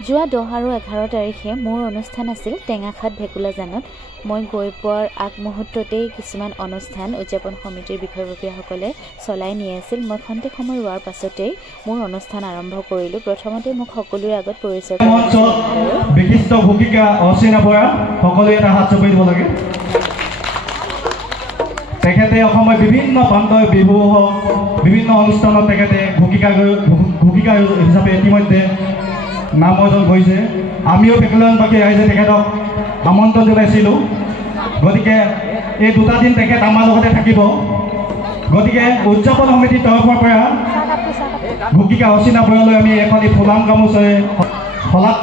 যোৱা 10 আৰু 11 তাৰিখে মোৰ অনুষ্ঠান আছিল টেঙাখাত ভেকুলাজানত। মই গৈ পোৱাৰ আগমুহূৰ্ততেই কিছুমান অনুষ্ঠান উদযাপন সমিতিৰ বিষয়ববীয়াসকলে চলাই নি আছিল। মই খন্তেক সময় ৰোৱাৰ পাছতেই মোৰ অনুষ্ঠান আৰম্ভ কৰিলোঁ। প্ৰথমতে মোক সকলোৰে আগত পৰিচয় বিশিষ্ট ভূমিকা অচিনা বৰা সকলোৱে এটা হাত চপাই দিব লাগে। তেখেতে অসমৰ বিভিন্ন প্ৰান্তই বিহু হওক বিভিন্ন অনুষ্ঠানত তেখেতে ভূমিকা হিচাপে ইতিমধ্যে নাম অৰ্জন কৰিছে। আমিও ভেকুলাজানবাসী ৰাইজে তেখেতক আমন্ত্ৰণ জনাইছিলোঁ। গতিকে এই 2টা দিন তেখেত আমাৰ লগতে থাকিব। গতিকে উদযাপন সমিতিৰ তৰফৰ পৰা ভূমিকা অচিনা বৰালৈ আমি এখন ফুলাম গামোচাৰে শলাগ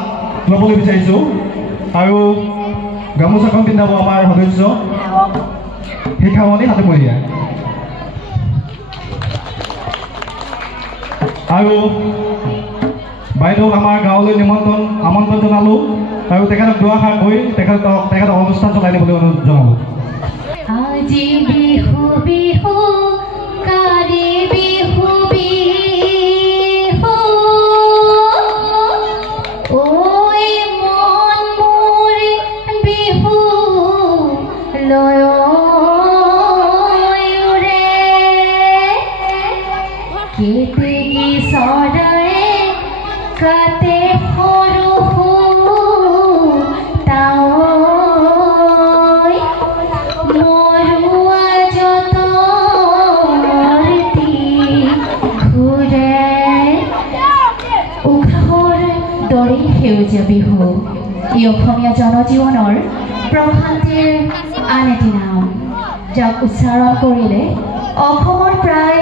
ল'বলৈ বিচাৰিছোঁ আৰু গামোচাখন পিন্ধাব আমাৰ সদস্য শিখামণি হাতেমৰীয়া। আৰু বাইদেউক আমাৰ গাঁৱলৈ আমন্ত্ৰণ জনালোঁ আৰু তেখেতক দুআষাৰ কৈ তেখেতক অনুষ্ঠান চলাই দিবলৈ অনুৰোধ জনালোঁ। আজি বিহু বিহু কালি বিহু বিহু ঐ মন মোৰ বিহু লয় ৰে কেতেকী চৰাই কাতে সৰু সেউজীয়া বিহু ই অসমীয়া জনজীৱনৰ প্ৰশান্তিৰ আন এটি নাম, যাক উচ্চাৰণ কৰিলে অসমৰ প্ৰায়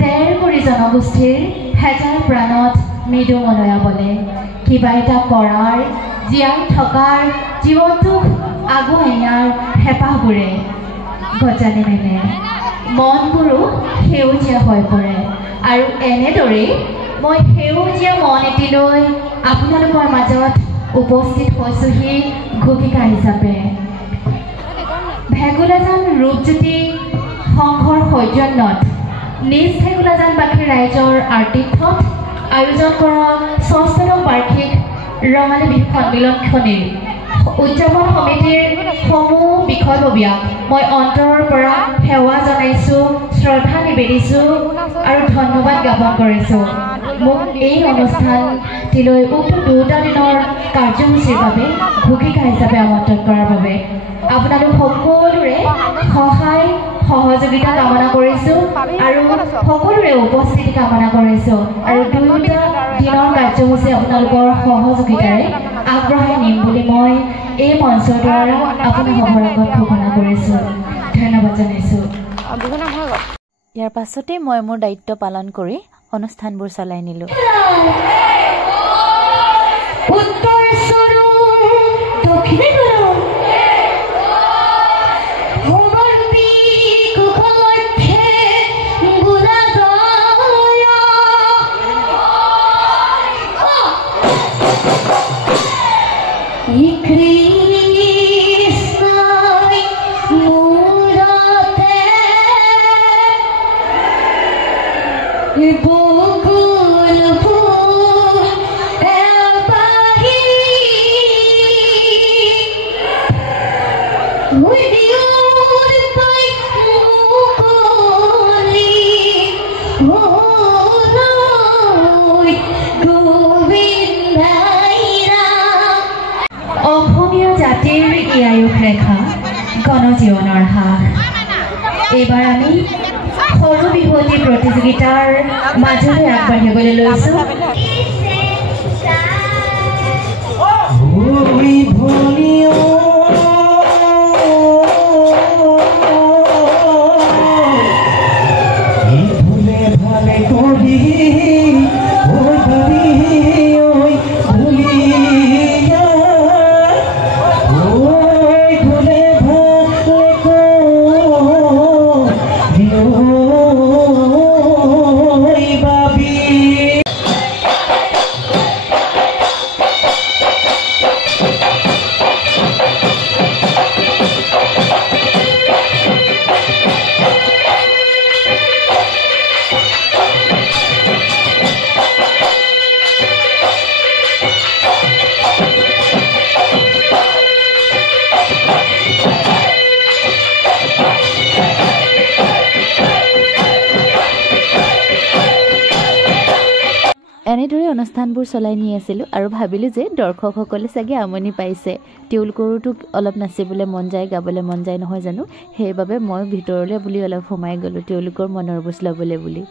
1.5 কোটি জনগোষ্ঠীৰ হেজাৰ প্ৰাণত মৃদুমলয়া বলে। কিবা এটা কৰাৰ, জীয়াই থকাৰ, জীৱনটোক আগুৱাই নিয়াৰ হেঁপাহবোৰে গজালি মেলে, মনবোৰো সেউজীয়া হৈ পৰে। আৰু এনেদৰেই মই সেউজীয়া মন এটিলৈ আপোনালোকৰ মাজত উপস্থিত হৈছোহি ঘোষিকা হিচাপে। ভেকুলাজান ৰূপজ্যোতি সংঘৰ সৌজন্যত নিজ ভেকুলাজানবাসী ৰাইজৰ আতিথ্যত আয়োজন কৰা 6ম বাৰ্ষিক ৰঙালী বিহু সন্মিলনখনিৰ উদযাপন সমিতিৰ সমূহ বিষয়ববীয়াক মই অন্তৰৰ পৰা সেৱা জনাইছোঁ, শ্ৰদ্ধা নিবেদিছোঁ আৰু ধন্যবাদ জ্ঞাপন কৰিছোঁ মোক এই অনুষ্ঠানটিলৈ উক্ত 2টা দিনৰ কাৰ্যসূচীৰ বাবে ঘোষিকা হিচাপে আমন্ত্ৰণ কৰাৰ বাবে আপোনালোক সকলোৰে সহায় সহযোগিতা কামনা কৰিছোঁ আৰু সকলোৰে উপস্থিতি কামনা কৰিছোঁ আৰু 2টা দিনৰ কাৰ্যসূচী আপোনালোকৰ সহযোগিতাৰে আগবঢ়াই নিম বুলি মই এই মঞ্চৰ দ্বাৰা আপোনালোকৰ আগত ঘোষণা কৰিছোঁ। ধন্যবাদ জনাইছোঁ। ইয়াৰ পাছতে মই মোৰ দায়িত্ব পালন কৰি অনুষ্ঠানবোৰ চলাই নিলোঁ। অসমীয়া জাতিৰ ই আয়ুস ৰেখা গণজীৱনৰ হাস। এইবাৰ আমি সৰু বিহুৱতী প্ৰতিযোগিতাৰ মাজলৈ আগবাঢ়িবলৈ লৈছোঁ। অনুষ্ঠানবোৰ চলাই নি আছিলোঁ আৰু ভাবিলোঁ যে দৰ্শকসকলে চাগে আমনি পাইছে, তেওঁলোকৰোতো অলপ নাচিবলৈ মন যায়, গাবলৈ মন যায় নহয় জানো। সেইবাবে মই ভিতৰলৈ বুলি অলপ সোমাই গ'লোঁ তেওঁলোকৰ মনৰ বুজ ল'বলৈ বুলি।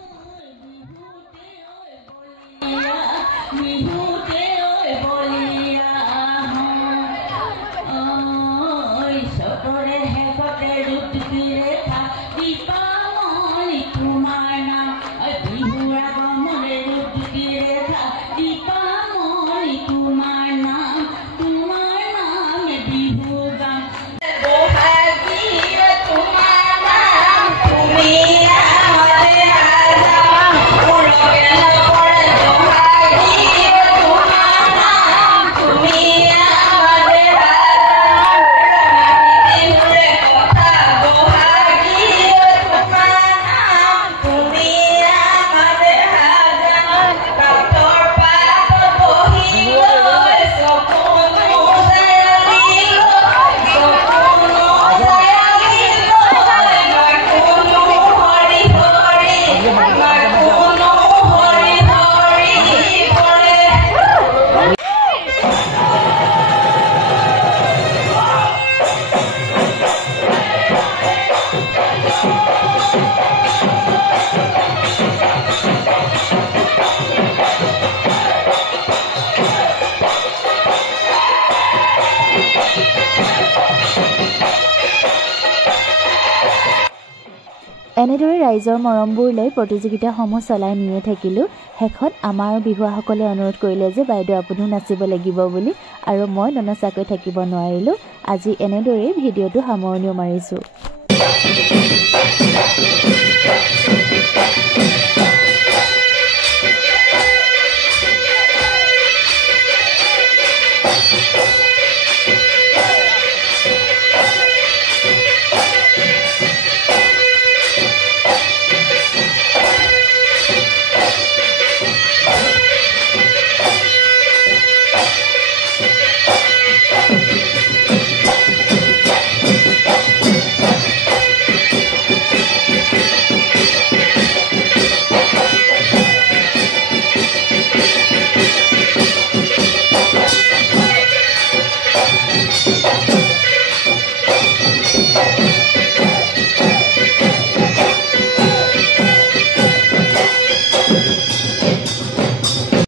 এনেদৰে ৰাইজৰ মৰমবোৰ লৈ প্ৰতিযোগিতাসমূহ চলাই নিয়ে থাকিলোঁ। শেষত আমাৰ বিহুৱাসকলে অনুৰোধ কৰিলে যে বাইদেউ আপুনিও নাচিব লাগিব বুলি, আৰু মই ননচাকৈ থাকিব নোৱাৰিলোঁ। আজি এনেদৰেই ভিডিঅ'টো সামৰণিও মাৰিছোঁ।